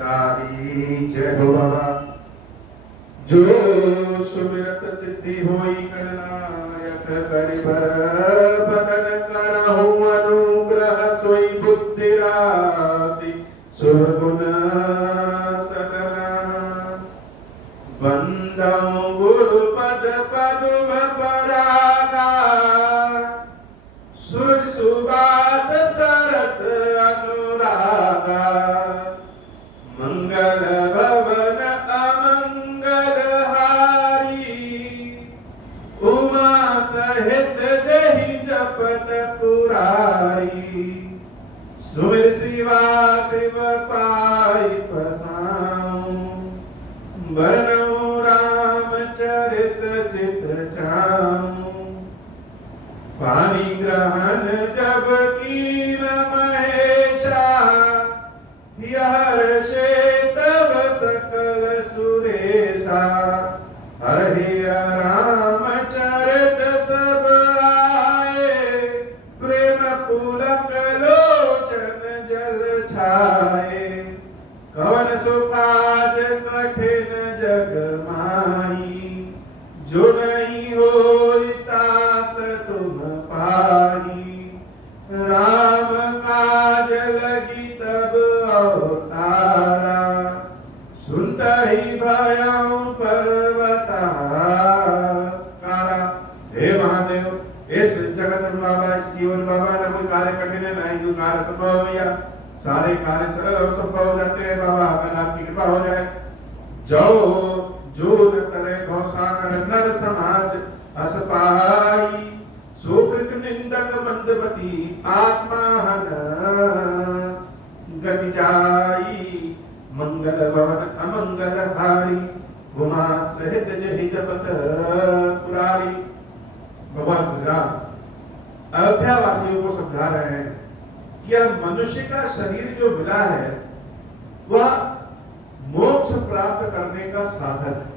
सदाई। जय हो बाबा। जो सुमिरत सिद्धि होई गणनायक करिबर बदन करहु अनुग्रह सोई बुद्धि राशि सुरगुण सदना। वंदौ गुरुपद पद्म परागा सूरज सुबास सरस अनुरागा। मंगल भवन अमंगल हारी उमा सहित जहि जपत पुरारी। सुमिर शिवा शिव पाई पसाऊं वर्णो राम चरित चित चाऊं। पानी ग्रहण जब कीन महेशा हर्षे तब सकल सुरेशा। हरि राम चरित सब आए प्रेम पुलक लोचन जल छाए। कवन सुकाज कठिन जग माही जो नहीं होई तात तुम पाई। राम काज लगी तब अवतारा सुनता ही भयं पर्वतारा। हे महादेव, इस जगत बाबा, इस जीवन बाबा न कोई कार्य कठिन है, नहीं जो कार्य संभव भैया सारे कार्य सरल और संभव हो जाते हैं बाबा, अगर आपकी कृपा हो जाए। जो जो न करे भवसागर नर समाज अस पाई। सुकृत निंदक मंदमती आत्मा हन गति जाई। मंगल भवन अमंगल हारी उमा सहित जहि जपत पुरारी। भगवान श्री राम अयोध्या वासियों को समझा रहे हैं कि अब मनुष्य का शरीर जो मिला है वह मोक्ष प्राप्त करने का साधन है।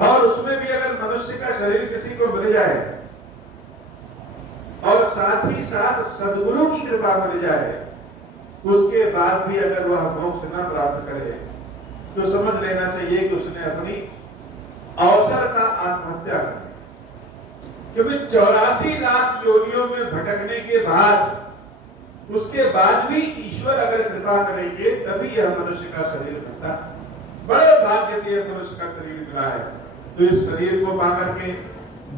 और उसमें भी अगर मनुष्य का शरीर किसी को मिल जाए और साथ ही साथ सद्गुरु की कृपा मिल जाए, उसके बाद भी अगर वह मोक्ष न प्राप्त करे तो समझ लेना चाहिए कि उसने अपनी अवसर का आत्महत्या कर दी। क्योंकि 84 लाख योनियों में भटकने के बाद उसके बाद भी ईश्वर अगर कृपा करेंगे तभी यह मनुष्य का शरीर मिलता। बड़े भाग्य से यह मनुष्य का शरीर मिला है। तो इस शरीर को पाकर के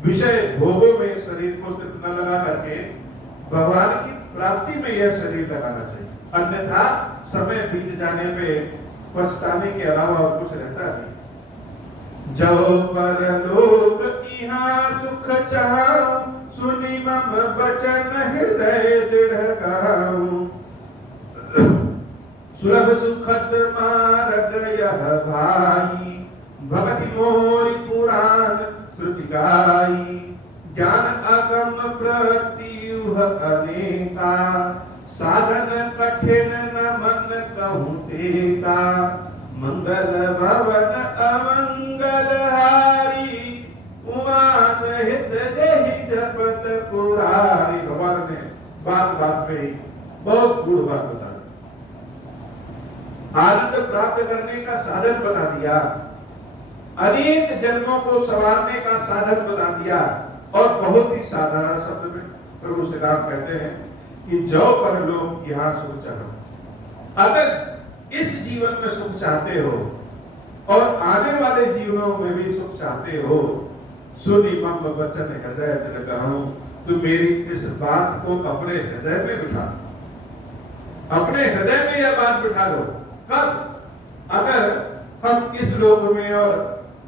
विषय भोगों में इस शरीर को सिर्फ न लगा करके भगवान की प्राप्ति में यह शरीर लगाना चाहिए, अन्यथा समय बीत जाने पे पछताने के अलावा और कुछ रहता नहीं। जो परलोक इहाँ सुख चाहूं सुनि मम वचन हृदय दृढ़ कहूं। सुलभ सुखद मार्ग यह भाई भगति मोरि पुराण श्रुति गाई। ज्ञान अगम प्रत्युह अनेका साधन कठिन न मन कहूं टेका। मंगल भवन अमंगल हारी उमा सहित जहि जपत पुरारी। भगवान ने बात बात में ही बहुत गूढ़ बात बता दी, आनंद प्राप्त करने का साधन बता दिया, अनेक जन्मों को संवारने का साधन बता दिया। और बहुत ही साधारण शब्द में प्रभु श्री राम कहते हैं कि जो परलोक यहाँ सुख चाहो, अगर इस जीवन में सुख चाहते हो और आने वाले जीवनों में भी सुख चाहते हो, सुनि मम वचन हृदय दृढ़ कहूं। तो मेरी इस बात को अपने हृदय में बिठा लो, अपने हृदय में यह बात बिठा लो। कब? अगर हम इस लोक में और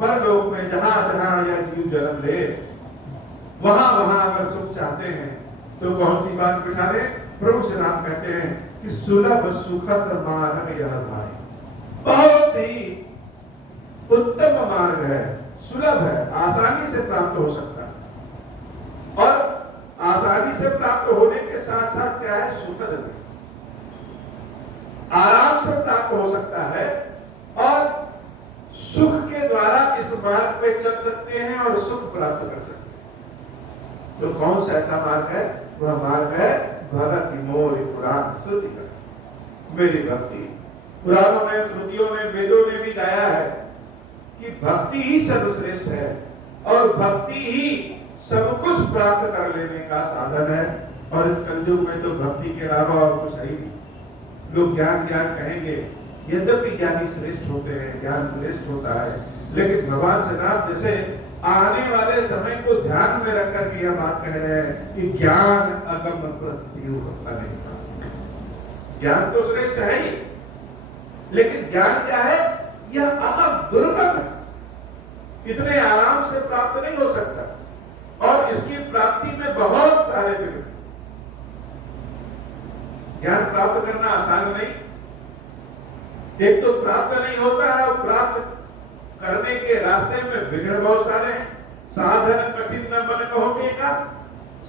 परलोक में जहां जहां यह जीव जन्म ले वहां वहां अगर सुख चाहते हैं तो कौन सी बात बिठा ले? प्रभु श्री राम कहते हैं कि सुलभ सुखद मार्ग यह भाई, बहुत ही उत्तम मार्ग है, सुलभ है, आसानी से प्राप्त हो सकता है। और आसानी से प्राप्त होने के साथ साथ क्या है? सुखद है, आराम से प्राप्त हो सकता है और सुख के द्वारा इस मार्ग पे चल सकते हैं और सुख प्राप्त कर सकते हैं। तो कौन सा ऐसा मार्ग है? वह मार्ग है भगति मोरि पुराण श्रुति का, मेरी भक्ति, पुराणों ने, स्मृतियों ने, वेदों ने भी गाया है कि भक्ति ही सर्वश्रेष्ठ है और भक्ति ही सब कुछ प्राप्त कर लेने का साधन है। और इस कलयुग में तो भक्ति के अलावा और कुछ है ही नहीं। लोग ज्ञान ज्ञान कहेंगे, यद्यपि ज्ञानी श्रेष्ठ होते हैं, ज्ञान श्रेष्ठ होता है, लेकिन भगवान श्री राम जैसे आने वाले समय को ध्यान में रख करके यह बात कह रहे हैं कि ज्ञान अगम प्रत्युह अनेका। ज्ञान तो श्रेष्ठ है ही, लेकिन ज्ञान क्या है? यह अगम दुर्लभ है, इतने आराम से प्राप्त नहीं हो सकता और इसकी प्राप्ति में बहुत सारे विघ्न। ज्ञान प्राप्त करना आसान नहीं, एक तो प्राप्त नहीं होता है और प्राप्त करने के रास्ते में विघ्न बहुत सारे हैं। साधन कठिन न मन कहोगे का,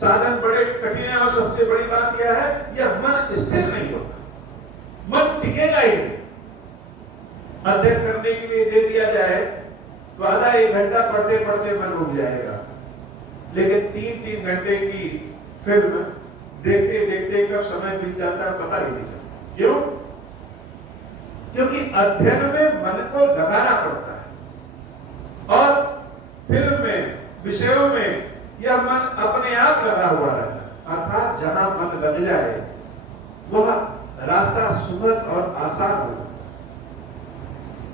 साधन बड़े कठिन है और सबसे बड़ी बात यह है यह मन स्थिर नहीं होता, मन टिकेगा ही नहीं। अध्ययन करने के लिए दे दिया जाए तो आधा एक घंटा पढ़ते पढ़ते मन रुक जाएगा, लेकिन 3-3 घंटे की फिल्म देखते देखते कब समय बीत जाता है पता ही नहीं चलता। क्यों? क्योंकि अध्ययन में मन को लगाना पड़ता है और फिल्म में, विषयों में यह मन अपने आप लगा हुआ रहता है। अर्थात जहां मन लग जाए वह रास्ता सुखद और आसान हो।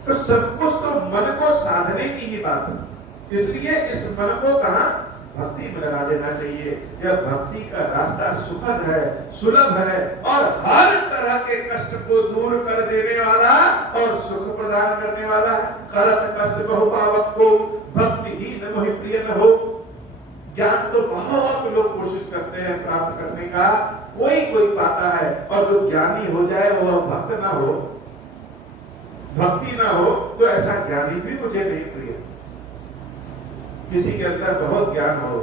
तो सब कुछ तो मन को साधने की ही बात है, इसलिए इस मन को कहा भक्ति में लगा देना चाहिए। यह भक्ति का रास्ता सुखद है, सुलभ है और हर तरह के कष्ट को दूर कर देने वाला और सुख प्रदान करने वाला है। करत कष्ट बहु पावक को भक्ति ही न मोहि प्रिय न हो। ज्ञान तो बहुत लोग कोशिश करते हैं प्राप्त करने का, कोई कोई पाता है, और जो ज्ञानी हो जाए वह भक्त ना हो, भक्ति ना हो, तो ऐसा ज्ञानी भी मुझे नहीं प्रिय। किसी के अंदर बहुत ज्ञान हो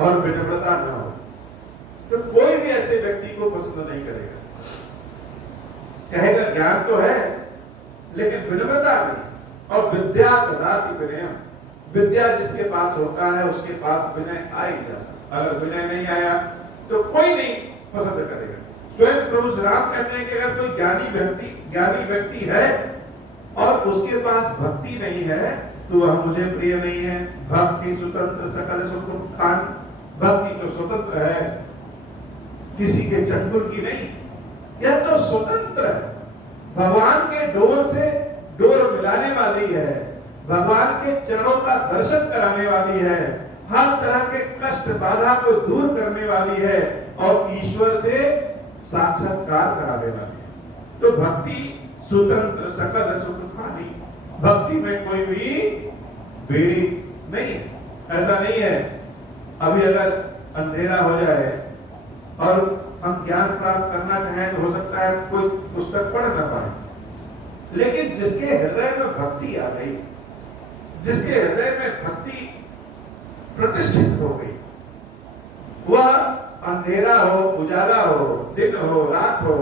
और विनम्रता न हो तो कोई भी ऐसे व्यक्ति को पसंद नहीं करेगा, कहेगा ज्ञान तो है लेकिन विनम्रता नहीं। और विद्या कदापि विनय, विद्या जिसके पास होता है उसके पास विनय आ ही जाता। अगर विनय नहीं आया तो कोई नहीं पसंद करेगा। स्वयं प्रभु श्री राम कहते हैं कि अगर कोई ज्ञानी व्यक्ति है और उसके पास भक्ति नहीं है तो वह मुझे प्रिय नहीं है। भक्ति स्वतंत्र सकल सुख खान, भक्ति तो स्वतंत्र है, किसी के चंगुल की नहीं, यह तो स्वतंत्र है, भगवान के डोर से डोर मिलाने वाली है, भगवान के चरणों का दर्शन कराने वाली है, हर तरह के कष्ट बाधा को दूर करने वाली है और ईश्वर से साक्षात्कार कराने वाली है। तो भक्ति स्वतंत्र सकल सुख खानी, भक्ति में कोई भी बेड़ी नहीं है। ऐसा नहीं है अभी अगर अंधेरा हो जाए और हम ज्ञान प्राप्त करना चाहें तो हो सकता है कोई पुस्तक पढ़ ना पाए, लेकिन जिसके हृदय में भक्ति आ गई, जिसके हृदय में भक्ति प्रतिष्ठित हो गई, वह अंधेरा हो, उजाला हो, दिन हो, रात हो,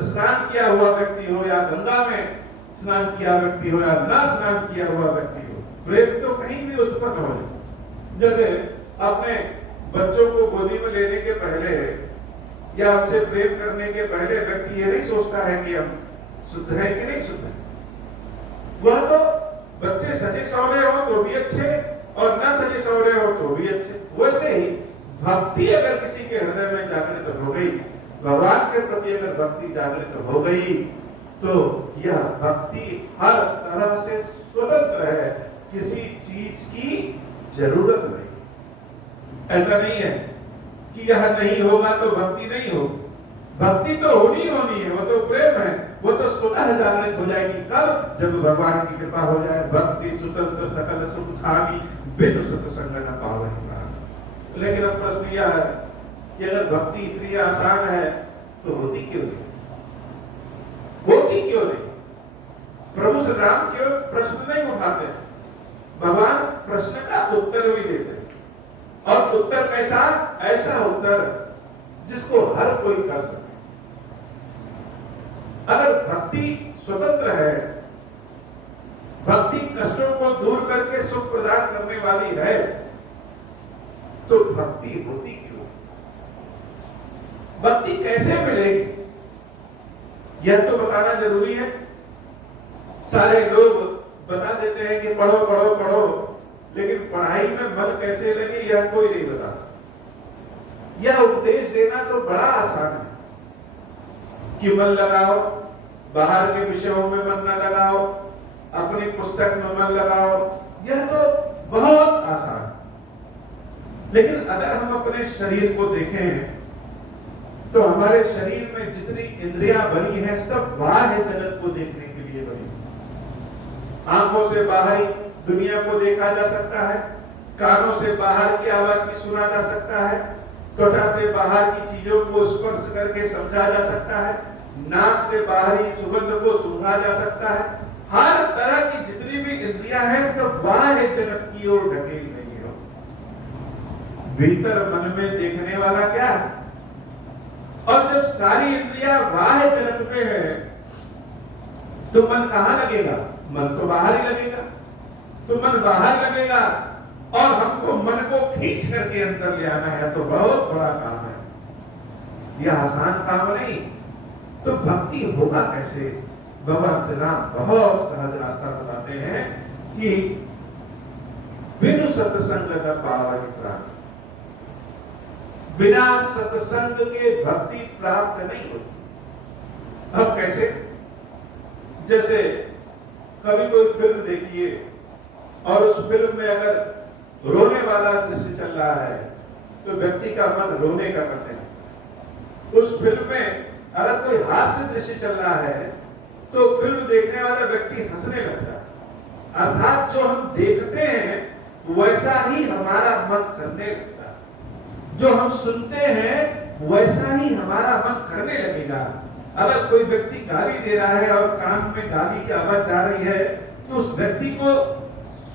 स्नान किया हुआ व्यक्ति हो या गंगा में स्नान किया व्यक्ति हो या ना स्नान किया हुआ व्यक्ति हो, प्रेम तो कहीं भी उत्पन्न हो जाए। जैसे अपने बच्चों को गोदी में लेने के पहले या उनसे प्रेम करने के पहले व्यक्ति ये नहीं सोचता है कि हम शुद्ध है कि नहीं शुद्ध है। वह तो बच्चे सजे सवरे हो तो भी अच्छे और न सजे सवरे हो तो भी अच्छे। वैसे ही भक्ति अगर किसी के हृदय में जागृत हो गई, भगवान के प्रति अगर भक्ति जागृत हो गई, तो यह भक्ति हर तरह से स्वतंत्र है, किसी चीज की जरूरत नहीं। ऐसा नहीं है कि यह नहीं होगा तो भक्ति नहीं हो, भक्ति तो होनी है, वो तो प्रेम है, वो तो स्वतः जागृत हो जाएगी। कब? जब भगवान की कृपा हो जाए। भक्ति स्वतंत्र सकल सुख खानी, बिन सुख संग न पावै। लेकिन अब प्रश्न यह है कि अगर भक्ति इतनी आसान है तो होती क्यों नहीं? होती क्यों नहीं? प्रभु श्री राम केवल प्रश्न नहीं उठाते, भगवान प्रश्न का उत्तर भी देते हैं। और उत्तर कैसा? ऐसा उत्तर जिसको हर कोई कर सके। अगर भक्ति स्वतंत्र है, भक्ति कष्टों को दूर करके सुख प्रदान करने वाली है, तो भक्ति होती क्यों? भक्ति कैसे मिलेगी? यह तो बताना जरूरी है? सारे लोग बता देते हैं कि पढ़ो पढ़ो पढ़ो, लेकिन पढ़ाई में मन कैसे लगे यह कोई नहीं बताता। यह उपदेश देना तो बड़ा आसान है कि मन लगाओ, बाहर के विषयों में मन न लगाओ, अपनी पुस्तक में मन लगाओ, यह तो बहुत आसान है। लेकिन अगर हम अपने शरीर को देखें तो हमारे शरीर में जितनी इंद्रियां बनी है सब बाह्य जगत को देखने के लिए बनी। आंखों से बाहरी दुनिया को देखा जा सकता है, कानों से बाहर की आवाज की सुना जा सकता है, त्वचा से बाहर की चीजों को स्पर्श करके समझा जा सकता है, नाक से बाहरी सुगंध को सूंघा जा सकता है। हर तरह की जितनी भी इंद्रियां हैं सब बाह्य जगत की ओर ढकेल रही है। भीतर मन में देखने वाला क्या है? और जब सारी इंद्रियां बाह्य जगत में है तो मन कहां लगेगा? मन तो बाहर ही लगेगा। तो मन बाहर लगेगा और हमको मन को खींच करके अंदर ले आना है, तो बहुत बड़ा काम है, यह आसान काम नहीं। तो भक्ति होगा कैसे? भगवान श्री राम बहुत सहज रास्ता बताते हैं कि बिनु सत्संग न पावहि प्राण। बिना सत्संग के भक्ति प्राप्त नहीं होती। अब कैसे? जैसे कभी कोई फिल्म देखिए और उस फिल्म में अगर रोने वाला दृश्य चल रहा है तो व्यक्ति का मन रोने का करते हैं। उस फिल्म में अगर कोई हास्य दृश्य चल रहा है तो फिल्म देखने वाला व्यक्ति हंसने लगता है। अर्थात जो हम देखते हैं वैसा ही हमारा मन करने लगता है, जो हम सुनते हैं वैसा ही हमारा मन करने लगेगा। अगर कोई व्यक्ति गाली दे रहा है और कान में गाली की आवाज जा रही है तो उस व्यक्ति को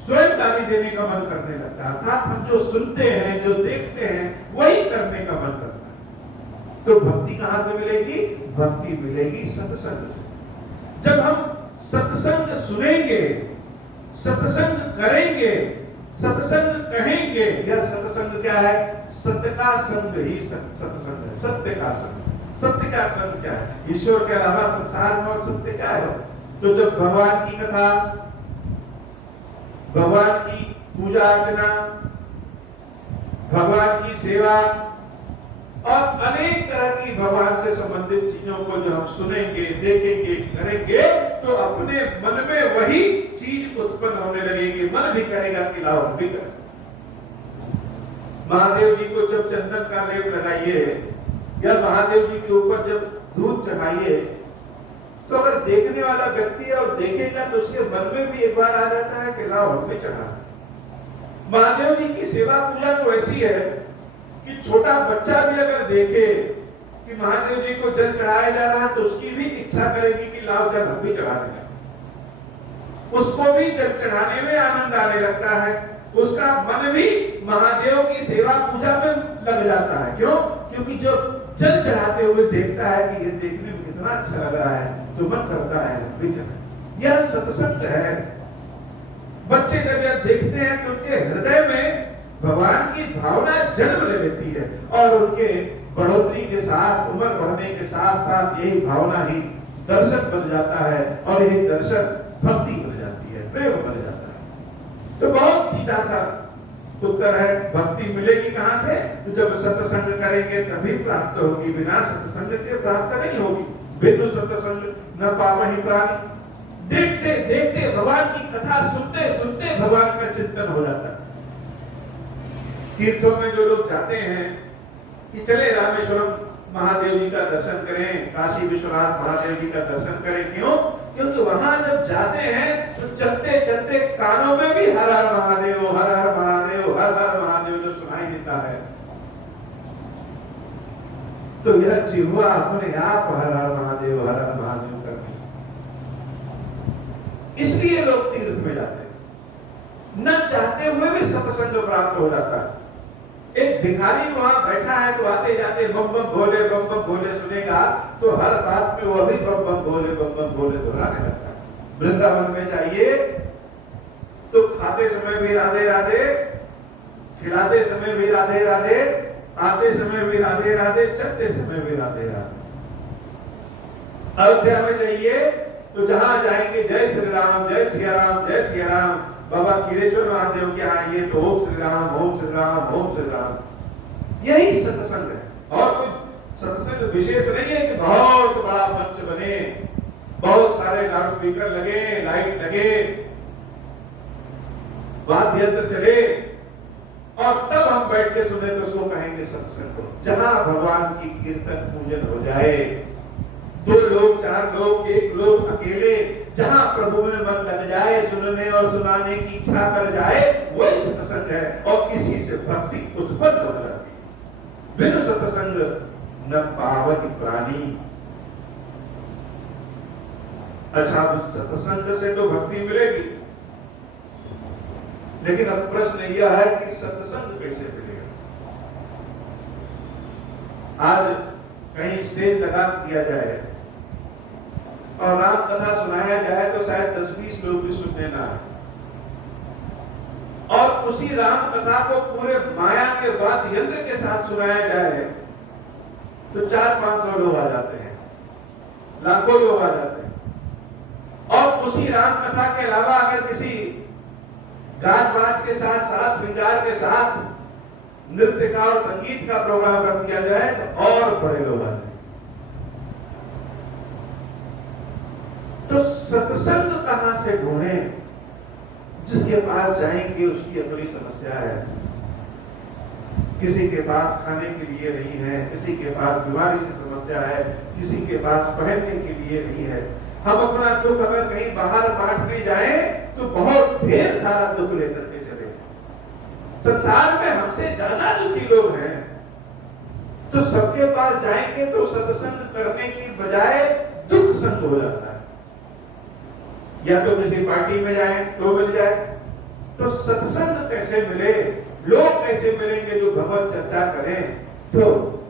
स्वयं गाली देने का मन करने लगता है। अर्थात हम जो सुनते हैं, जो देखते हैं, वही करने का मन करता है। तो भक्ति कहां से मिलेगी? भक्ति मिलेगी सत्संग से। जब हम सत्संग सुनेंगे, सत्संग करेंगे, सत्संग कहेंगे, यह सत्संग क्या है? सत्य का संग ही सत्संग है। सत्य का संग, सत्य का संग क्या है? ईश्वर के अलावा संसार में और सत्य क्या है? तो जब भगवान की कथा, भगवान की पूजा अर्चना, भगवान की सेवा और अनेक तरह की भगवान से संबंधित चीजों को जो हम सुनेंगे, देखेंगे, करेंगे तो अपने मन में वही चीज उत्पन्न होने लगेगी। मन भी करेगा कि लाओ हम भी करें। महादेव जी को जब चंदन का लेप लगाइए या महादेव जी के ऊपर जब दूध चढ़ाइए तो अगर देखने वाला व्यक्ति और देखेगा तो उसके मन में भी एक बार आ जाता है कि लाओ हम भी चढ़ा। महादेव जी की सेवा पूजा तो ऐसी है कि छोटा बच्चा भी अगर देखे कि महादेव जी को जल चढ़ाया जा रहा है तो उसकी भी इच्छा करेगी कि लाओ जल हम भी चढ़ा देंगे। उसको भी जल चढ़ाने में आनंद आने लगता है, उसका मन भी महादेव की सेवा पूजा में लग जाता है। क्यों? क्योंकि जो जल चढ़ाते हुए देखता है कि ये देखने में कितना अच्छा लग रहा है तो मन करता है भी चढ़ाए। यह सत्संग है। बच्चे जब यह देखते हैं तो उनके हृदय में भगवान की भावना जन्म ले लेती है और उनके बढ़ोतरी के साथ, उम्र बढ़ने के साथ साथ यही भावना ही दर्शन बन जाता है और यही दर्शन भक्ति बन जाती है, प्रेम बन जाता है। तो बहुत सीधा सा उत्तर है, भक्ति मिलेगी कहां से? तो जब सत्संग करेंगे तभी प्राप्त होगी, बिना सत्संग के प्राप्त नहीं होगी। बिनु सत्संग न पावहि प्राणी। देखते देखते भगवान की कथा सुनते सुनते भगवान का चिंतन हो जाता है। तीर्थों में जो लोग जाते हैं कि चले रामेश्वरम महादेव जी का दर्शन करें, काशी विश्वनाथ महादेव जी का दर्शन करें। क्यों? क्योंकि वहां जब जाते हैं तो चलते चलते कानों में भी हर हर महादेव, हर हर महादेव, हर हर महादेव जो सुनाई देता है तो यह जिह्वा अपने आप हर हर महादेव, हर हर महादेव करती। इसलिए लोग तीर्थ में जाते हैं, न चाहते हुए भी सत्संग प्राप्त हो जाता है। एक भिखारी वहां बैठा है तो आते जाते बम बम भोले सुनेगा तो हर बात में वो भी बम बम भोले दोहराने लगता है। वृंदावन में जाइए तो खाते समय भी राधे राधे, खिलाते समय भी राधे राधे, आते समय भी राधे राधे, चलते समय भी राधे राधे। अयोध्या में जाइए तो जहां जाएंगे जय श्री राम, जय सिया राम, जय सिया राम। बाबा खीरेश्वर महादेव के यहाँ ये तो ओम श्री राम, ओम श्री राम, ओम श्री राम। यही सत्संग है। और कोई सत्संग विशेष नहीं है कि बहुत बड़ा मंच बने, बहुत सारे लाउड स्पीकर लगे, लाइट लगे, वाद्य यंत्र चले और तब हम बैठ के सुने तो उसको कहेंगे सत्संग। जहां भगवान की कीर्तन पूजन हो जाए, 2 लोग 4 लोग 1 लोग अकेले, जहां प्रभु में मन लग जाए, सुनने और सुनाने की इच्छा कर जाए, वही सत्संग है। और इसी से भक्ति उत्पन्न हो जाती है। बिनु सत्संग न पावन प्राणी। अच्छा, सत्संग से तो भक्ति मिलेगी, लेकिन अब प्रश्न यह है कि सत्संग कैसे मिलेगा। आज कहीं स्टेज लगा दिया जाए और राम कथा सुनाया जाए तो शायद 10-20 लोग भी सुनने ना आए, और उसी राम कथा को पूरे माया के वाद्य यंत्र के साथ सुनाया जाए तो 400-500 लोग आ जाते हैं, लाखों लोग आ जाते हैं। और उसी राम कथा के अलावा अगर किसी गाज बाज के साथ, साज श्रृंगार के साथ नृत्य का और संगीत का प्रोग्राम रख दिया जाए तो और बड़े लोग आ जाए। तो सत्संग कहां से ढूंढें? जिसके पास जाएंगे उसकी अपनी समस्या है। किसी के पास खाने के लिए नहीं है, किसी के पास बीमारी से समस्या है, किसी के पास पहनने के लिए नहीं है। हम अपना दुख अगर कहीं बाहर बांटने जाएं तो बहुत ढेर सारा दुख लेकर के चले। संसार में हमसे ज्यादा दुखी लोग हैं, तो सबके पास जाएंगे तो सत्संग करने की बजाय दुख संग हो जाता है। या तो किसी पार्टी में जाए तो मिल जाए। तो सत्संग कैसे मिले, लोग कैसे मिलेंगे जो भगवत चर्चा करें? तो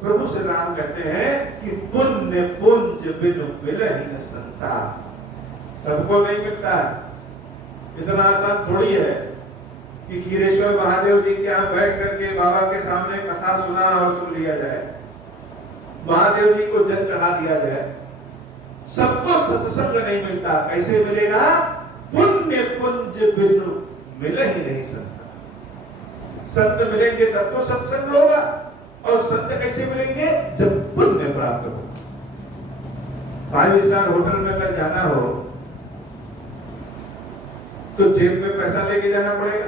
प्रभु श्री राम कहते हैं कि पुण्य पुंज बिनु मिलहि न संता। सबको नहीं मिलता है, इतना आसान थोड़ी है कि खीरेश्वर महादेव जी के यहाँ बैठ करके बाबा के सामने कथा सुना और सुन लिया जाए, महादेव जी को जल चढ़ा दिया जाए। सबको सत्संग नहीं मिलता। कैसे मिलेगा? पुण्य पुंज बिनु मिलहि नहीं संता। संत मिलेंगे तब तो सत्संग होगा, और संत कैसे मिलेंगे? जब पुण्य प्राप्त हो। 5 स्टार होटल में अगर जाना हो तो जेब में पैसा लेके जाना पड़ेगा।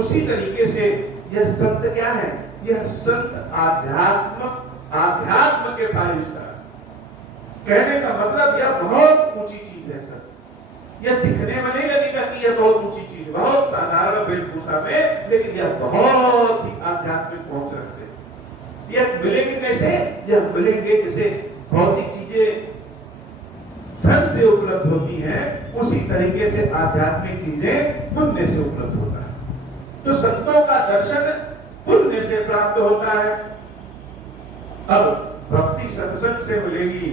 उसी तरीके से यह संत क्या है? यह संत आध्यात्म के 5 स्टार। कहने का मतलब यह बहुत ऊंची चीज है सर। यह दिखने में नहीं लगेगा कि यह बहुत ऊंची चीज है, बहुत साधारण वेशभूषा में, लेकिन यह बहुत ही आध्यात्मिक पहुंच रखते हैं। यह मिलेंगे कैसे? यह मिलेंगे जैसे भौतिक चीजें धन से उपलब्ध होती हैं, उसी तरीके से आध्यात्मिक चीजें पुण्य से उपलब्ध होता है। तो संतों का दर्शन पुण्य से प्राप्त होता है। अब भक्ति सत्संग से मिलेगी,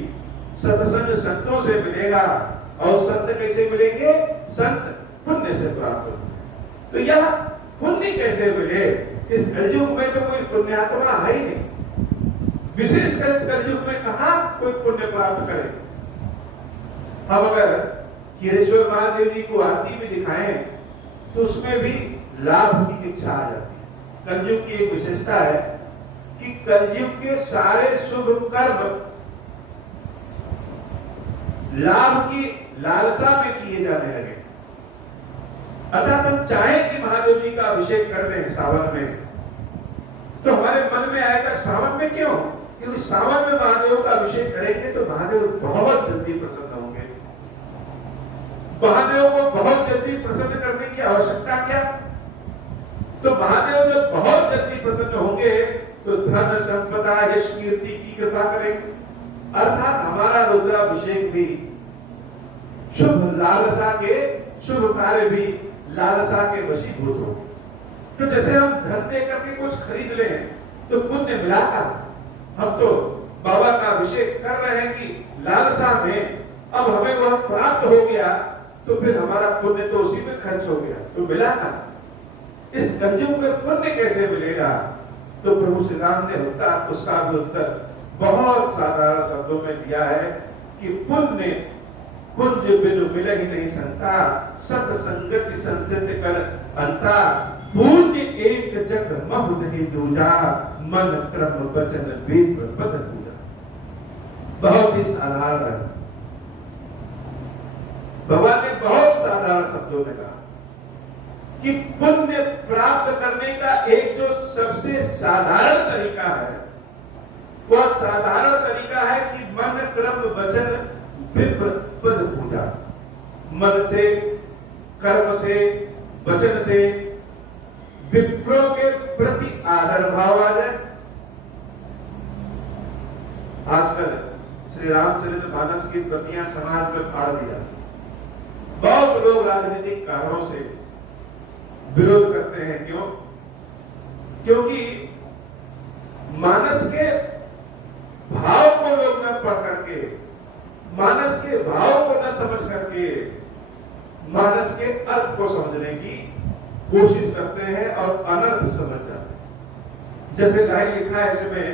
सत्संग संतों से मिलेगा, और संत कैसे मिलेंगे? संत पुण्य से प्राप्त होंगे। तो यह पुण्य कैसे मिले? इस कलयुग में तो कोई पुण्यात्मा है ही नहीं। विशेषकर इस कलयुग में कहां कोई पुण्य प्राप्त करे। अब अगर खीरेश्वर महादेव जी को आरती भी दिखाएं तो उसमें भी लाभ की इच्छा आ जाती है। कलयुग की एक विशेषता है कि कलयुग के सारे शुभ कर्म लाभ की लालसा में किए जाने लगे। अर्थात हम चाहें कि महादेव जी का अभिषेक कर दें सावन में, तो हमारे मन में आएगा सावन में क्यों? क्योंकि सावन में महादेव का अभिषेक करेंगे तो महादेव बहुत जल्दी प्रसन्न होंगे। महादेव को बहुत जल्दी प्रसन्न करने की आवश्यकता क्या? तो महादेव जब बहुत जल्दी प्रसन्न होंगे तो धन संपदा यश कीर्ति की कृपा करेंगे। अर्थात हमारा रुद्राभिषेक भी शुभ लालसा के, शुभ कार्य भी लालसा के वशीभूत हो। तो जैसे हम धन दे करके कुछ खरीद लें तो पुण्य मिला था। हम तो बाबा का अभिषेक कर रहे हैं कि लालसा में, अब हमें वह प्राप्त हो गया तो फिर हमारा पुण्य तो उसी में खर्च हो गया, तो मिला था। इस कलयुग में पुण्य कैसे मिलेगा? तो प्रभु श्री राम ने उसका भी उत्तर बहुत साधारण शब्दों में दिया है कि पुण्य कुंज बिन मिल ही नहीं संता, सत्संगति संसित कर अंता, पुण्य एक जग महु नहीं दूजा, मन क्रम वचन वेद पद पूजा। बहुत ही साधारण है, भगवान ने बहुत साधारण शब्दों में कहा कि पुण्य प्राप्त करने का एक जो सबसे साधारण तरीका है, वह साधारण तरीका है कि मन क्रम वचन विप्र पद पूजा। मन से, कर्म से, वचन से विप्रों के प्रति आदर भाव आ जाए। आजकल श्री रामचरितमानस की प्रतियां समाज में फाड़ दिया। बहुत लोग राजनीतिक कारणों से विरोध करते हैं। क्यों? क्योंकि मानस के भाव को लोग न पढ़ करके, मानस के भाव को न समझ करके, मानस के अर्थ को समझने की कोशिश करते हैं और अनर्थ समझ जाते हैं। जैसे लाइन लिखा है इसमें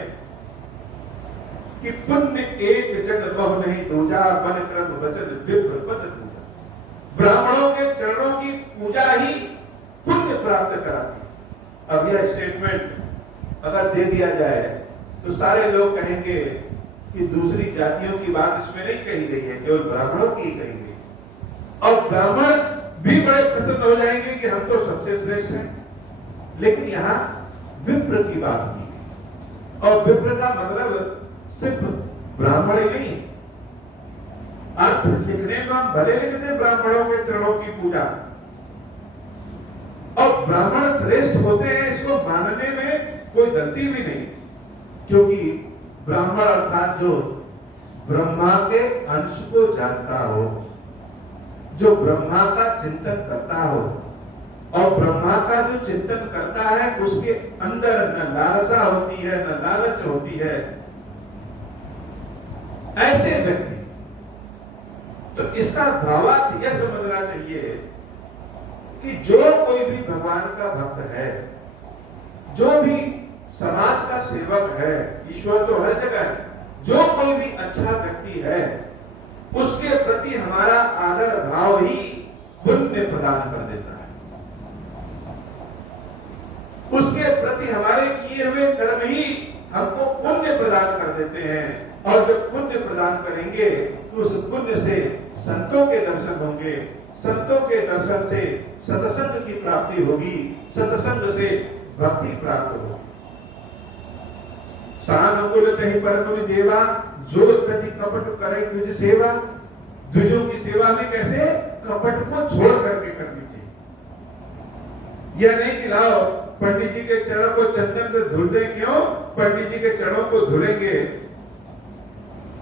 कि पुण्य एक जग बहु नहीं दूजा, मन क्रम वचन विप्र पद पूजा। ब्राह्मणों के चरणों की पूजा ही पुण्य प्राप्त कराती। अब यह स्टेटमेंट अगर दे दिया जाए तो सारे लोग कहेंगे कि दूसरी जातियों की बात इसमें नहीं कही गई है, केवल ब्राह्मणों की कही गई। और ब्राह्मण भी बड़े प्रसन्न हो जाएंगे कि हम तो सबसे श्रेष्ठ हैं। लेकिन यहाँ विप्र की बात की, और विप्र का मतलब सिर्फ ब्राह्मण ही नहीं। अर्थ लिखने में हम भले लिखते ब्राह्मणों के चरणों की पूजा, और ब्राह्मण श्रेष्ठ होते हैं इसको मानने में कोई गलती भी नहीं, क्योंकि ब्राह्मण अर्थात जो ब्रह्मा के अंश को जानता हो, जो ब्रह्मा का चिंतन करता हो, और ब्रह्मा का जो चिंतन करता है उसके अंदर न लालसा होती है न लालच होती है, ऐसे व्यक्ति। तो इसका भावार्थ यह समझना चाहिए कि जो कोई भी भगवान का भक्त है, जो भी समाज का सेवक है, ईश्वर तो हर जगह है, जो कोई भी अच्छा व्यक्ति है, उसके प्रति हमारा आदर भाव ही पुण्य प्रदान कर देता है। उसके प्रति हमारे किए हुए कर्म ही हमको पुण्य प्रदान कर देते हैं। और जब पुण्य प्रदान करेंगे तो उस पुण्य से संतों के दर्शन होंगे, संतों के दर्शन से सत्संग की प्राप्ति होगी, सत्संग से भक्ति प्राप्त होगी। सानुकूल तहि परम देवा, जो तजी कपट करे तुझ सेवा। द्विजों की सेवा में कैसे? कपट को छोड़ करके करनी चाहिए। यह नहीं कि लाओ पंडित जी के चरण को चंदन से धुल दे। क्यों? पंडित जी के चरणों को धुलेंगे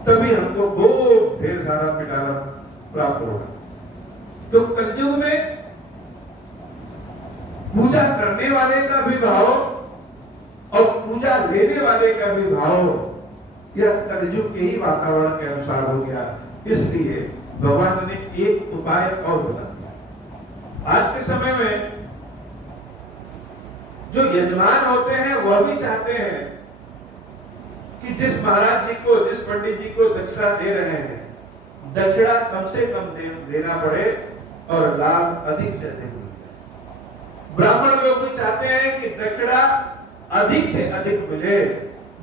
तभी हमको बहुत ढेर सारा पिटारा प्राप्त होगा। तो कलयुग में पूजा करने वाले का भी भाव और पूजा लेने वाले का भी भाव, यह कलयुग के ही वातावरण के अनुसार हो गया। इसलिए भगवान ने एक उपाय और बता दिया। आज के समय में जो यजमान होते हैं वह भी चाहते हैं कि जिस महाराज जी को, जिस पंडित जी को दक्षिणा दे रहे हैं, दक्षिणा कम से कम देना पड़े और लाभ अधिक से अधिक मिले। ब्राह्मण लोग भी चाहते हैं कि दक्षिणा अधिक से अधिक मिले,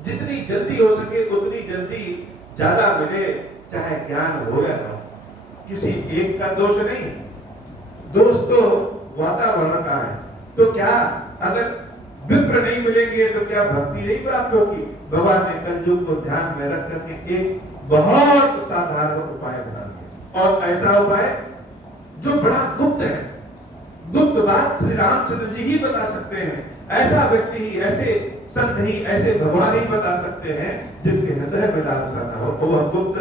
जितनी जल्दी हो सके उतनी जल्दी ज्यादा मिले, चाहे ज्ञान हो या ना। किसी एक का दोष नहीं, दोष तो वातावरण का है। तो क्या अगर विप्र नहीं मिलेंगे तो क्या भक्ति नहीं प्राप्त होगी? भगवान ने कलयुग को ध्यान में रख करके एक बहुत साधारण उपाय बता दिया, और ऐसा उपाय जो बड़ा गुप्त है। गुप्त बात श्री रामचंद्र जी ही बता सकते हैं। ऐसा व्यक्ति ही, ऐसे संत ही, ऐसे भगवान ही बता सकते हैं जिनके हृदय में लालसा न हो। वह गुप्त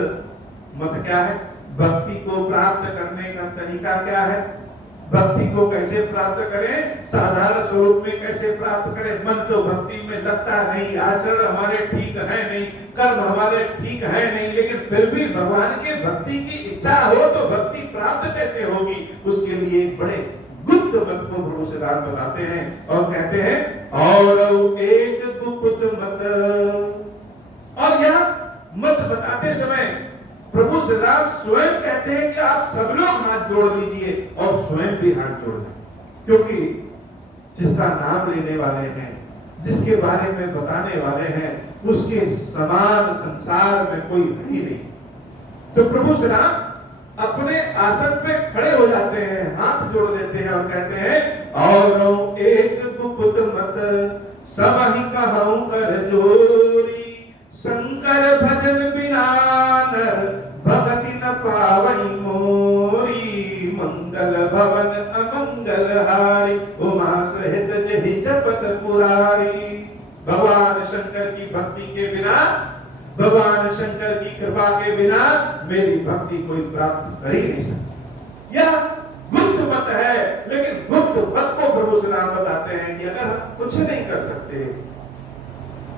मत क्या है? भक्ति को प्राप्त करने का तरीका क्या है? भक्ति को कैसे प्राप्त करें? साधारण स्वरूप में कैसे प्राप्त करें? मन तो भक्ति में लगता नहीं, आचरण हमारे ठीक है नहीं, कर्म हमारे ठीक है नहीं, लेकिन फिर भी भगवान के भक्ति की इच्छा हो तो भक्ति प्राप्त कैसे होगी? उसके लिए बड़े गुप्त मत को गुरु सिद्धार्थ बताते हैं और कहते हैं और एक गुप्त मत। और यह मत बताते समय प्रभु श्री राम स्वयं कहते हैं कि आप सब लोग हाथ जोड़ लीजिए और स्वयं भी हाथ जोड़ लें, क्योंकि जिसका नाम लेने वाले हैं, जिसके बारे में बताने वाले हैं, उसके समान संसार में कोई नहीं। तो प्रभु श्री राम अपने आसन पे खड़े हो जाते हैं, हाथ जोड़ देते हैं और कहते हैं और एक गुप्त मत सब ही कहूं कर जोरी, शंकर भजन बिना नर भगति न पावई मोरी, मंगल भवन अमंगल हारी उमा सहित जहि जपत पुरारी। भगवान शंकर की भक्ति के बिना, भगवान शंकर की कृपा के बिना मेरी भक्ति कोई प्राप्त कर ही नहीं सकती। यह गुप्त मत है, लेकिन गुप्त मत को प्रभु श्री राम बताते हैं कि अगर हम कुछ नहीं कर सकते,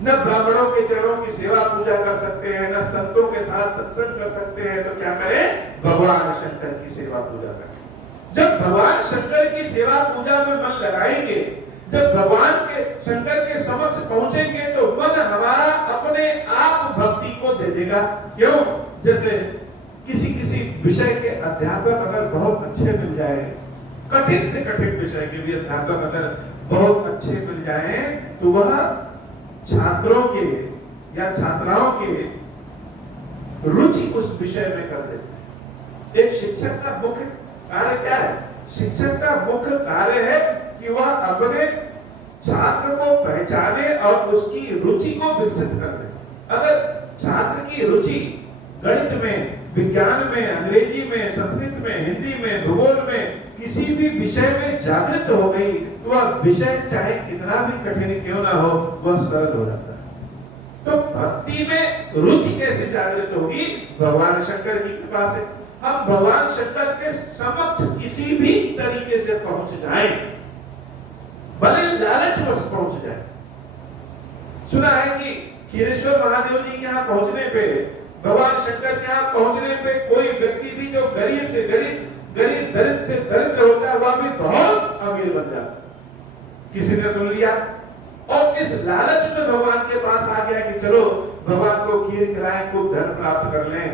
न ब्राह्मणों के चरणों की सेवा पूजा कर सकते हैं, न संतों के साथ सत्संग कर सकते हैं, तो क्या करें? भगवान शंकर की सेवा पूजा करें। जब भगवान शंकर की सेवा पूजा में मन लगाएंगे, जब भगवान के शंकर के समक्ष पहुंचेंगे, तो मन हमारा अपने आप भक्ति को दे देगा। क्यों? जैसे किसी विषय के अध्यापक अगर बहुत अच्छे मिल जाए, कठिन से कठिन विषय के भी अध्यापक अगर बहुत अच्छे मिल जाए, तो वह छात्रों के या छात्राओं के रुचि उस विषय में कर देते हैं। एक शिक्षक का मुख्य कार्य क्या है? शिक्षक का मुख्य कार्य है कि वह अपने छात्र को पहचाने और उसकी रुचि को विकसित कर दे। अगर छात्र की रुचि गणित में, विज्ञान में, अंग्रेजी में, संस्कृत में, हिंदी में, भूगोल में, किसी भी विषय में जागृत हो गई, तो वह विषय चाहे कितना भी कठिन क्यों ना हो, वह सरल हो जाता है। तो भक्ति में रुचि कैसे जागृत होगी? भगवान शंकर की कृपा से। हम भगवान शंकर के समक्ष किसी भी तरीके से पहुंच जाएं, भले लालचवश पहुंच जाए। सुना है कि खीरेश्वर महादेव जी के यहाँ पहुंचने पे, भगवान शंकर के यहाँ पहुंचने पे, कोई व्यक्ति भी जो गरीब से गरीब, दरिद्र से दरिद्र होता है, वह भी बहुत अमीर बन जाता है। किसी ने सुन लिया और इस लालच में भगवान के पास आ गया कि चलो भगवान को खीर खिलाएं, खूब धन प्राप्त कर लें,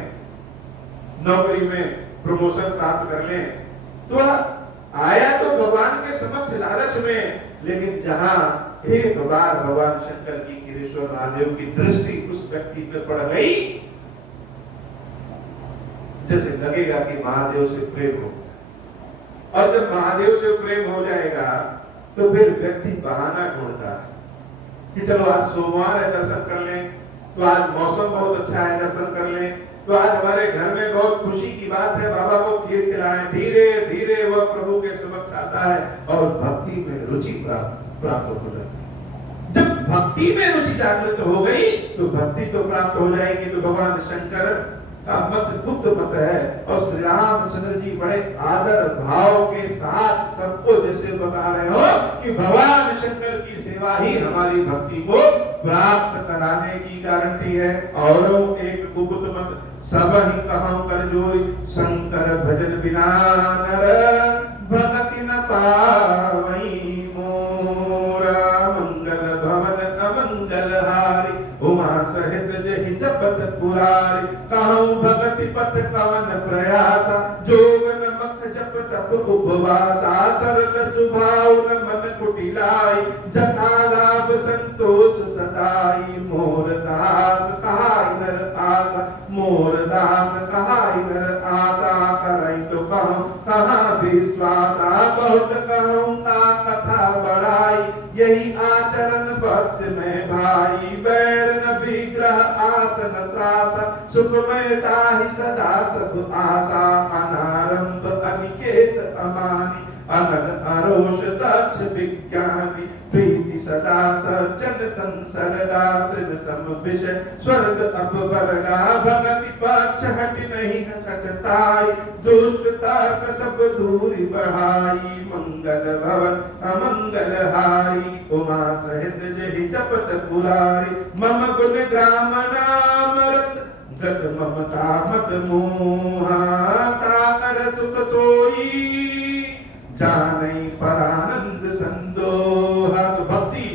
नौकरी में प्रमोशन प्राप्त कर लें। तो आया तो भगवान के समक्ष लालच में, लेकिन जहां एक बार भगवान शंकर की, खीरेश्वर महादेव की दृष्टि उस व्यक्ति पे पड़ गई, जैसे लगेगा कि महादेव से प्रेम हो। और जब महादेव से प्रेम हो जाएगा, तो फिर व्यक्ति बहाना ढूंढता है कि चलो आज सोमवार है, दर्शन कर लें, तो आज मौसम बहुत अच्छा है, दर्शन कर लें, तो आज हमारे घर में बहुत खुशी की बात है, बाबा को खीर खिलाएं। धीरे धीरे वह प्रभु के समक्ष आता है और भक्ति में रुचि प्राप्त हो जाती है। जब भक्ति में रुचि जागृत हो गई, तो भक्ति तो प्राप्त हो जाएगी। तो भगवान शंकर का मत गुप्त मत है, और श्री रामचंद्र जी बड़े आदर भाव के साथ सबको जैसे बता रहे हो कि भगवान शंकर की सेवा ही हमारी भक्ति को प्राप्त कराने की गारंटी है। और एक गुप्त मत सब ही कहूं कर जोरी, शंकर भजन बिना नर भगति न पावई मोरा, मंगल भवन अमंगल हारी उमा सहित जहि जपत पुरारी। कहूं भगति पथ कवन प्रयासा, जोगन मख जप तप उपवासा, सरल सुभाव न मन कुटिलाई, जथा लाभ संतोष सदाई। मोर दास कहाई नर आशा, मोर दास कहाई नर आशा, करई तो कहूं कहाँ विश्वासा, बहुत कहूं ता कथा बढ़ाई, यही आचरण बस में भाई। बैर न विग्रह आसन त्रासा, सुखमय ताहि सदा सब आशा, अनारंभ अनिकेत अमानी, अनल अरोष दक्ष विज्ञानी। प्रीति सदा सज्जन संसर्गात्र सम विषय, स्वर्ग अपवर्गा भगति पक्ष हट नहीं न सकताई। दुष्ट तर्क सब दूरी बढ़ाई, मंगल भवन अमंगल हारी उमा सहित जहि जपत पुरारी। मम गुण ग्राम नाम रत गत ममता मत मोहा, ताकर सुख सोई जानई परानंद संदोहा। तो भक्ति,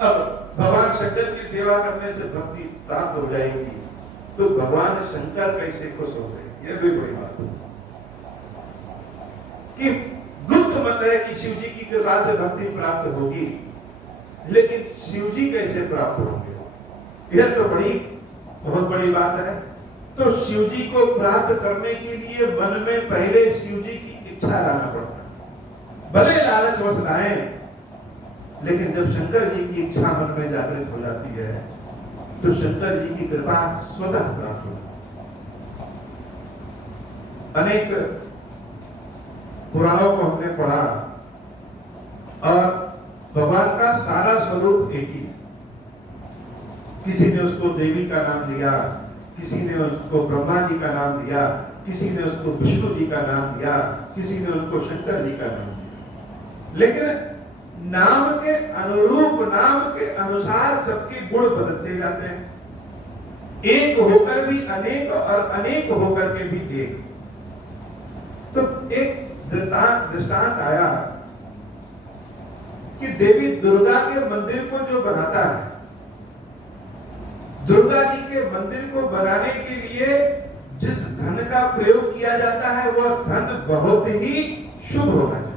अब भगवान शंकर की सेवा करने से भक्ति प्राप्त हो जाएगी। तो भगवान शंकर शंकर कैसे खुश हो गए, ये भी बड़ी बात है कि गुप्त मत है कि शिव जी की कृपा से भक्ति प्राप्त होगी, लेकिन शिव जी कैसे प्राप्त होंगे, यह तो बहुत बड़ी बात है। तो शिव जी को प्राप्त करने के लिए मन में पहले शिव जी की इच्छा लाना पड़ता है। भले लालच वश लाए, लेकिन जब शंकर जी की इच्छा मन में जागृत हो जाती है तो शंकर जी की कृपा स्वतः प्राप्त होती है। अनेक पुराणों को हमने पढ़ा और भगवान का सारा स्वरूप एक ही। किसी ने उसको देवी का नाम दिया, किसी ने उसको ब्रह्मा जी का नाम दिया, किसी ने उसको विष्णु जी का नाम दिया, किसी ने उसको शंकर जी का नाम दिया, लेकिन नाम के अनुरूप, नाम के अनुसार सबके गुण बदलते जाते हैं। एक होकर भी अनेक और अनेक होकर के भी एक। तो एक दृष्टांत आया कि देवी दुर्गा के मंदिर को जो बनाता है, दुर्गा जी के मंदिर को बनाने के लिए जिस धन का प्रयोग किया जाता है वह धन बहुत ही शुभ होना चाहिए,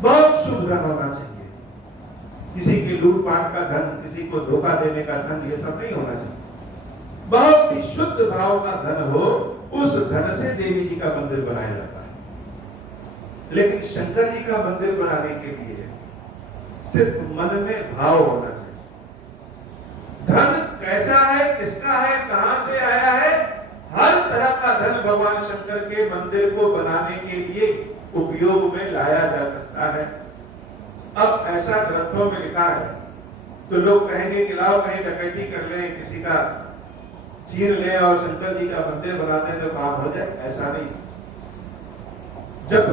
बहुत शुभ धन होना चाहिए। किसी की लूटपाट का धन, किसी को धोखा देने का धन, ये सब नहीं होना चाहिए। बहुत ही शुद्ध भाव का धन हो, उस धन से देवी जी का मंदिर बनाया जाता है। लेकिन शंकर जी का मंदिर बनाने के लिए सिर्फ मन में भाव होना चाहिए। धन कैसा है, किसका है, कहां से आया है, हर तरह का धन भगवान शंकर के मंदिर को बनाने के लिए उपयोग में लाया जा सकता है। अब ऐसा ग्रंथों में लिखा है तो लोग कहेंगे कि लाओ कहीं डकैती कर ले, किसी का छीन ले और शंकर जी का मंदिर बना दें तो काम हो जाए। ऐसा नहीं। जब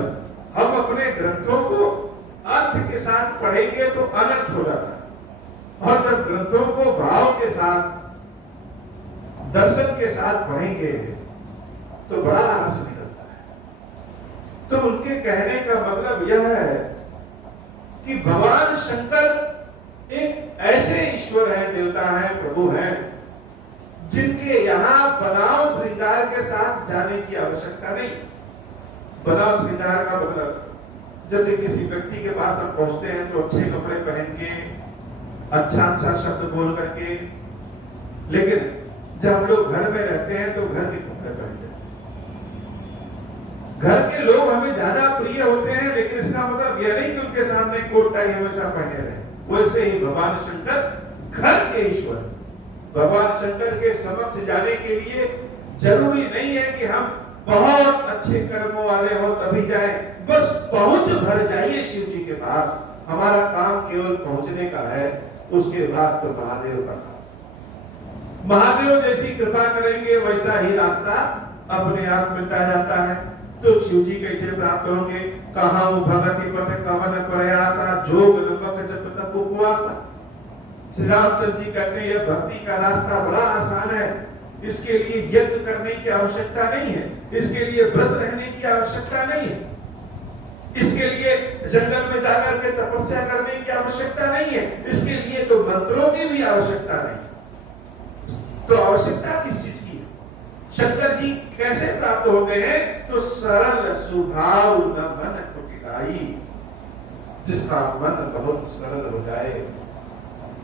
हम अपने ग्रंथों को अर्थ के साथ पढ़ेंगे तो अनर्थ हो जाता है, और जब ग्रंथों को भाव के साथ, दर्शन के साथ पढ़ेंगे तो बड़ा रस निकलता है। तो उनके कहने का मतलब यह है कि भगवान शंकर एक ऐसे ईश्वर है, देवता है, प्रभु है, जिनके यहाँ बनाव श्रृंगार के साथ जाने की आवश्यकता नहीं। बनाव श्रृंगार का मतलब जैसे किसी व्यक्ति के पास हम पहुंचते हैं तो अच्छे कपड़े पहन के, अच्छा अच्छा शब्द बोल करके, लेकिन जब हम लोग घर में रहते हैं तो घर के कपड़े पहनते हैं। घर के लोग हमें ज्यादा प्रिय होते हैं, लेकिन इसका मतलब यह नहीं कि उनके सामने कोट टाई हमेशा पहने रहे। वैसे ही भगवान शंकर घर के ईश्वर, भगवान शंकर के समक्ष जाने के लिए जरूरी नहीं है कि हम बहुत अच्छे कर्मों वाले हो तभी जाए, बस पहुंच भर जाइए शिव जी के पास। हमारा काम केवल पहुंचने का है, उसके बाद तो महादेव का काम। महादेव जैसी कृपा करेंगे वैसा ही रास्ता अपने आप मिलता जाता है। तो शिव जी कैसे प्राप्त होंगे? कहा भगति पथ कवन प्रयासा, जोग नमक जप तप उपवासा। श्री रामचंद्र जी कहते हैं यह भक्ति का रास्ता बड़ा आसान है, इसके लिए यज्ञ करने की आवश्यकता नहीं है, इसके लिए व्रत रहने की आवश्यकता नहीं है, इसके लिए जंगल में जाकर के तपस्या करने की आवश्यकता नहीं है, इसके लिए तो मंत्रों की भी आवश्यकता नहीं। तो आवश्यकता किस चीज की है? शंकर जी कैसे प्राप्त होते हैं? तो सरल स्वभाव न मन कुटिलाई, जिसका मन बहुत सरल हो जाए,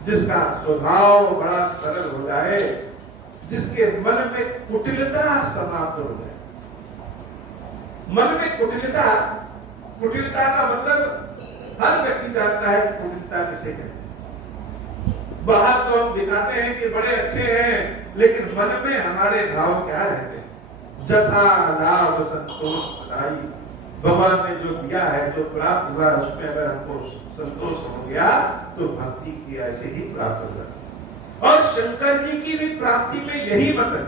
जिसका स्वभाव बड़ा सरल हो जाए, जिसके मन में कुटिलता समाप्त हो जाए। मन में कुटिलता, कुटिलता का मतलब हर व्यक्ति जानता है कुटिलता किसे कहते हैं। बाहर तो हम दिखाते हैं कि बड़े अच्छे हैं, लेकिन मन में हमारे भाव क्या रहते हैं? जथा लाभ संतोष सदाई। भगवान ने जो दिया है, जो प्राप्त हुआ, उसमें अगर हमको संतोष हो गया तो भक्ति की ऐसे ही प्राप्त हो जाती। और शंकर जी की भी प्राप्ति में यही मतलब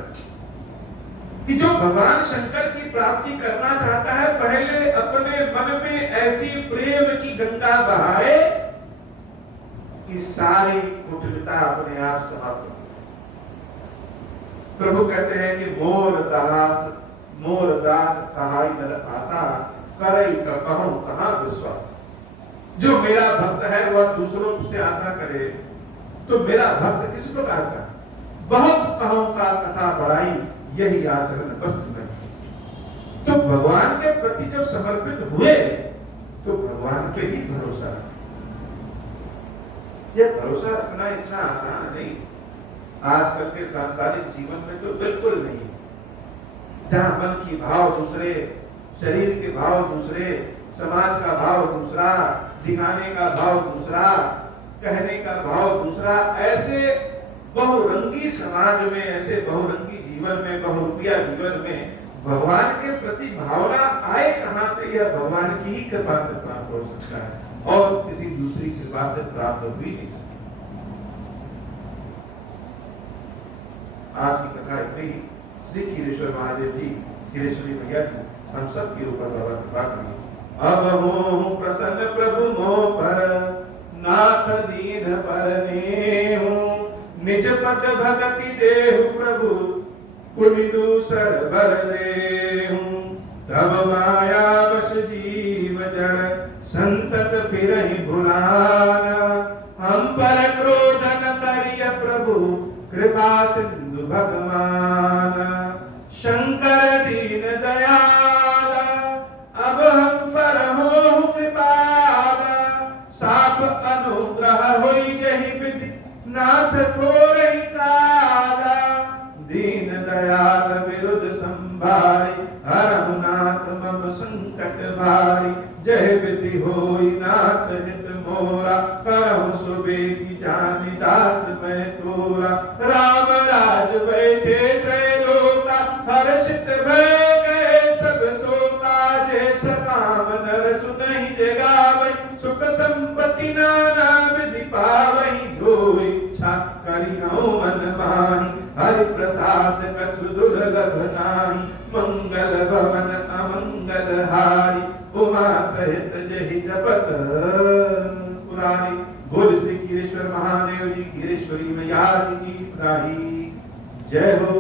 कि जो भगवान शंकर की प्राप्ति करना चाहता है, पहले अपने मन में ऐसी प्रेम की गंगा बहाए कि सारी कुटिलता अपने आप समाप्त हो। प्रभु कहते हैं कि मोर दास कहाई नर आशा, करई कहूं कहां विश्वास। जो मेरा भक्त है वह दूसरों से आशा करे, तो मेरा भक्त किस प्रकार का? बहुत कहूं का कथा तथा बड़ाई यही आचरण वस्त्र में। तो भगवान के प्रति जब समर्पित हुए तो भगवान पे ही भरोसा रखा। यह भरोसा रखना इतना आसान नहीं, आजकल के सांसारिक जीवन में तो बिल्कुल नहीं। जहां मन की भाव दूसरे, शरीर के भाव दूसरे, समाज का भाव दूसरा, दिखाने का भाव दूसरा, कहने का भाव दूसरा, ऐसे बहुरंगी समाज में, ऐसे बहुरंगी जीवन में, बहुरूपिया जीवन में भगवान के प्रति भावना आए कहां से? यह भगवान की ही कृपा से प्राप्त हो सकता है और किसी दूसरी कृपा से प्राप्त हो भी नहीं सकता। आज की कथा इतनी ही। श्री खीरेश्वर महादेव जी, खीरेश्वरी मैया जी हम सब के ऊपर बाबा कृपा करें। अब हो प्रसन्न प्रभु मोह पर, नाथ दीन पर नेहु, निज पद भगति देहु प्रभु, पुनि दूसर बर देहु। तब माया वश जीव जड़, संतत फिरहि भुलाना, हम पर क्रोध न करिय प्रभु, कृपा सिंधु भगवान। शंकर दीन दयाला, अब हम पर हो कृपाला, साप अनुग्रह होई जहि विधि, नाथ थोरहि काला। दीन दयाल विरुद्ध संभारी, हरहु नाथ मम संकट भारी। जय विधि होई नाथ हित मोरा, करहु सुबेगी जानि दास मैं तोरा। राम राज बैठे त्रैलोका, हर्षित भय गए सब शोका। जय सकाम नर सुनहि जे गावै, सुख संपत्ति नाना विधि पावै। जो इच्छा करिहु मन माहि, हरि प्रसाद कछु दुर्लभ नाही। मंगल भवन अमंगल हारी, उमा सहित जहि जपत पुरारी। बोल श्री खीरेश्वर महादेव जी, खीरेश्वरी मैया जी की सदाई जय हो।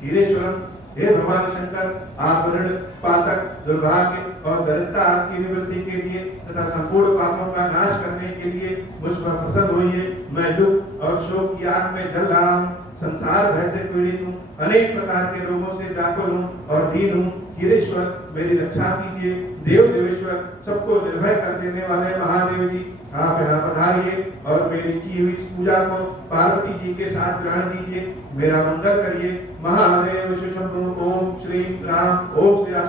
खीरेश्वरम, हे भगवान शंकर, आप ऋण, पातक, दुर्भाग्य और दरिद्रता की निवृत्ति के लिए तथा संपूर्ण पापों का नाश करने के लिए मुझ पर प्रसन्न होइए। मैं दुख और शोक की आग में जल रहा हूँ, संसार भय से पीड़ित हूँ, अनेक प्रकार के रोगों से व्याकुल हूँ और दीन हूँ। खीरेश्वर, मेरी रक्षा कीजिए। देव देवेश्वर, सबको निर्भय कर देने वाले महादेव जी, आप यहाँ पधारिए और मेरी की हुई इस पूजा को पार्वती जी के साथ ग्रहण कीजिए। मेरा मंगल करिए। महादेव शंभु। ओम श्री राम, ओम श्री राम।